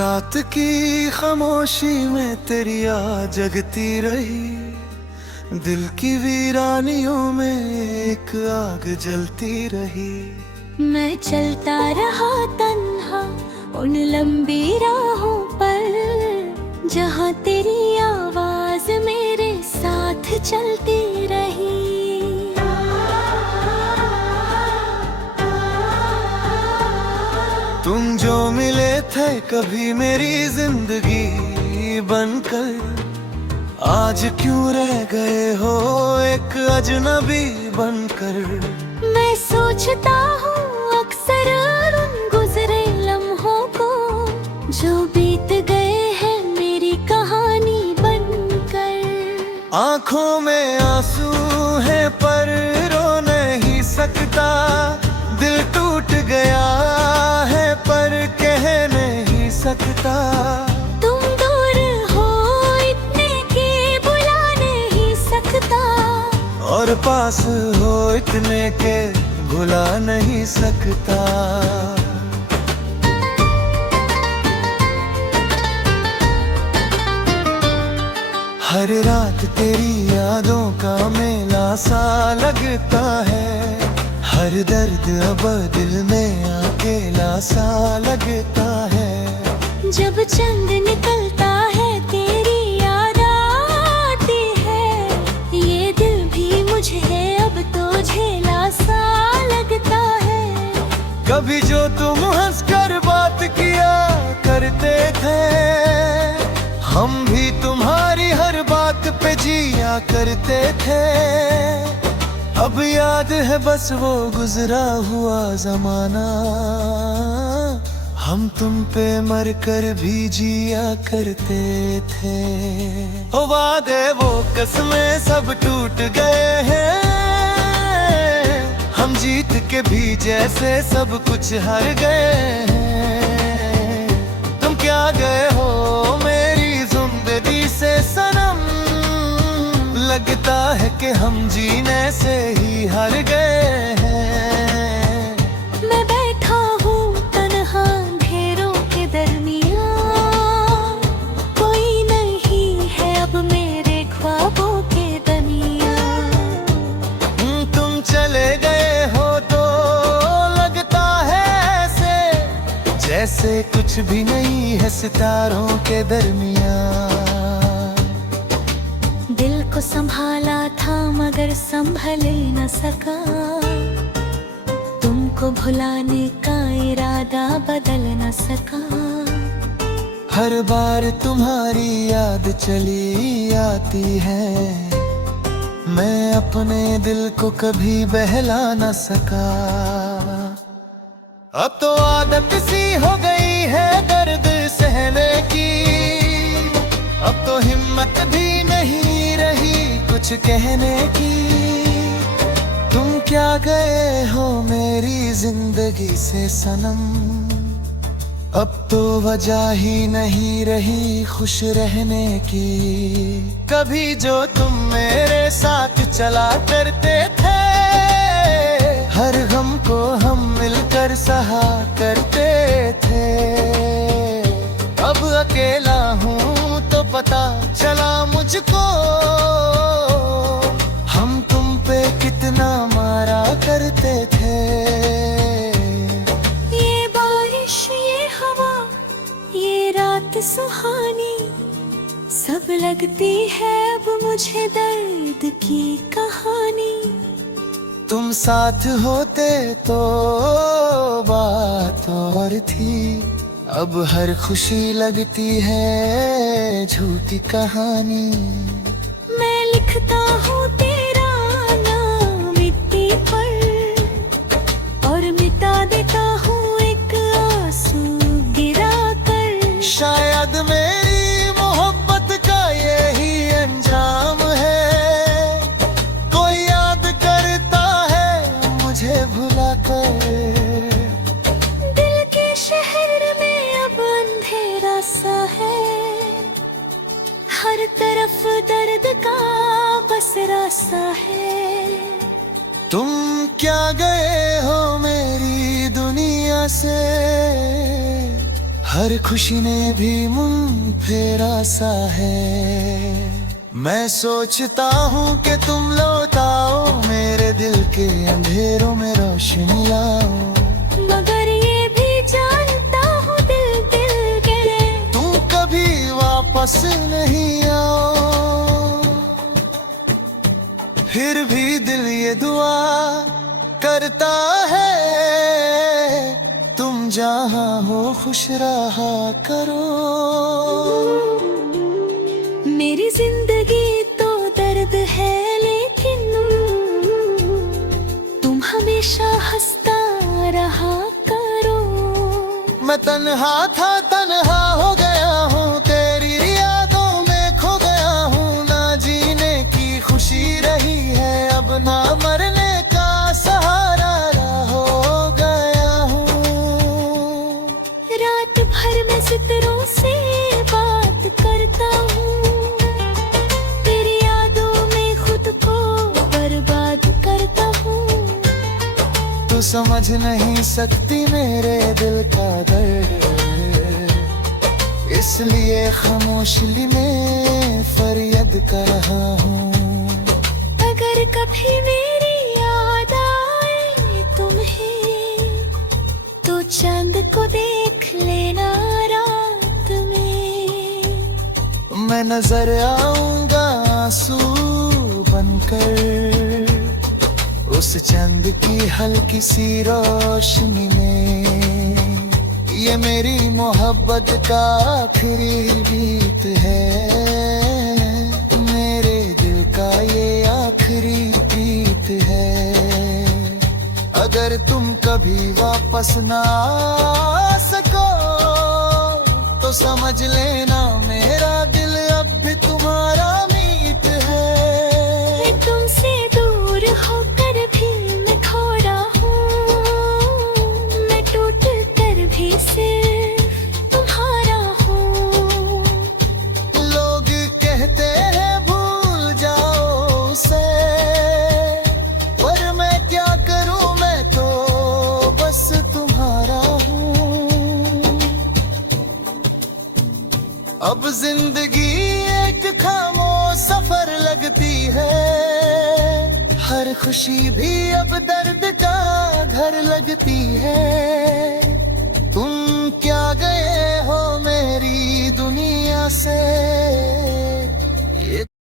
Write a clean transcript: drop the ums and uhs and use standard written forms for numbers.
रात की खामोशी में तेरी याद जगती रही, दिल की वीरानियों में एक आग जलती रही। मैं चलता रहा तन्हा उन लंबी राहों पर, जहाँ तेरी आवाज मेरे साथ चलती रही। तुम जो मिले थे कभी मेरी जिंदगी बनकर, आज क्यों रह गए हो एक अजनबी बनकर। मैं सोचता हूँ अक्सर उन गुजरे लम्हों को, जो बीत गए हैं मेरी कहानी बनकर। आंखों में आंसू है पर रो नहीं सकता, दिल टूट गया है पर कह नहीं सकता। तुम दूर हो इतने कि बुला नहीं सकता, और पास हो इतने के भुला नहीं सकता। हर रात तेरी यादों का मेला सा लगता है, हर दर्द अब दिल में अकेला सा लगता है। जब चंद निकलता है तेरी याद आती है, ये दिल भी मुझे अब तो झेला सा लगता है। कभी जो तुम हंसकर बात किया करते थे, हम भी तुम्हारी हर बात पे जिया करते थे। अब याद है बस वो गुजरा हुआ जमाना, हम तुम पे मर कर भी जिया करते थे। ओ वादे वो कसमें सब टूट गए हैं, हम जीत के भी जैसे सब कुछ हार गए हैं। तुम क्या गए हो मेरी जिंदगी से सनम, लगता है कि हम जीने से ही हार गए हैं। मैं बैठा हूँ तन्हा अंधेरों के दरमियाँ, कोई नहीं है अब मेरे ख्वाबों के दनिया। तुम चले गए हो तो लगता है ऐसे जैसे कुछ भी नहीं है सितारों के दरमियाँ। दिल को संभाला था मगर संभले न सका, तुमको भुलाने का इरादा बदल न सका। हर बार तुम्हारी याद चली आती है, मैं अपने दिल को कभी बहला न सका। अब तो आदत सी हो गई है दर्द सहने की, अब तो हिम्मत भी नहीं रही कुछ कहने की। तुम क्या गए हो मेरी जिंदगी से सनम, अब तो वजह ही नहीं रही खुश रहने की। कभी जो तुम मेरे साथ चला करते थे, हर गम को हम मिलकर सहा करते थे। अब अकेला हूँ तो पता चला मुझको, हम तुम पे कितना मारा करते थे। ये बारिश ये हवा ये रात सुहानी, सब लगती है अब मुझे दर्द की कहानी। तुम साथ होते तो बात और थी, अब हर खुशी लगती है झूठी कहानी। मैं लिखता हूँ तेरा नाम मिट्टी पर, और मिटा देता हूँ एक आंसू गिरा कर। शायद मेरी मोहब्बत का यही अंजाम है, कोई याद करता है मुझे भुला कर। दिल के शहर में अब अंधेरा सा है, हर तरफ दर्द का बस रास्ता है। तुम क्या गए हो मेरी दुनिया से, हर खुशी ने भी मुंह फेरा सा है। मैं सोचता हूँ कि तुम लौट आओ, मेरे दिल के अंधेरों में रोशनी लाओ। मगर ये भी जानता हूँ दिल के तुम कभी वापस नहीं आओ। फिर भी दिल ये दुआ करता है, तुम जहाँ हो खुश रहा करो। मेरी जिंदगी तो दर्द है, लेकिन तुम हमेशा हंसता रहा करो। मैं तन्हा था, तन्हा हो गया हूँ, तेरी यादों में खो गया हूँ। ना जीने की खुशी रही है, अब ना मरने का सहारा हो गया हूँ। रात भर मैं सितारों से बात करता हूँ, तेरी यादों में खुद को बर्बाद करता हूँ। तू समझ नहीं सकती मेरे दिल का दर्द, इसलिए खामोशी में फरियाद कर रहा हूँ। अगर कभी मेरी याद आए तुम्हें, तो चांद को देख लेना रात में। मैं नजर आऊंगा आंसू बनकर, उस चंद की हल्की सी रोशनी में। ये मेरी मोहब्बत का आखिरी गीत है, मेरे दिल का ये आखिरी गीत है। अगर तुम कभी वापस ना आ सको, तो समझ लेना मेरा दिल अब भी तुम्हारा मीत है। मैं तुमसे दूर होकर भी मैं थोड़ा हूँ, मैं टूट कर भी सिर्फ तुम्हारा हूँ। लोग कहते हैं भूल जाओ उसे, पर मैं क्या करूं, मैं तो बस तुम्हारा हूँ। अब जिंदगी एक खामोश सफर लगती है, हर खुशी भी अब दर्द का घर लगती है। तुम क्या गए हो मेरी दुनिया से,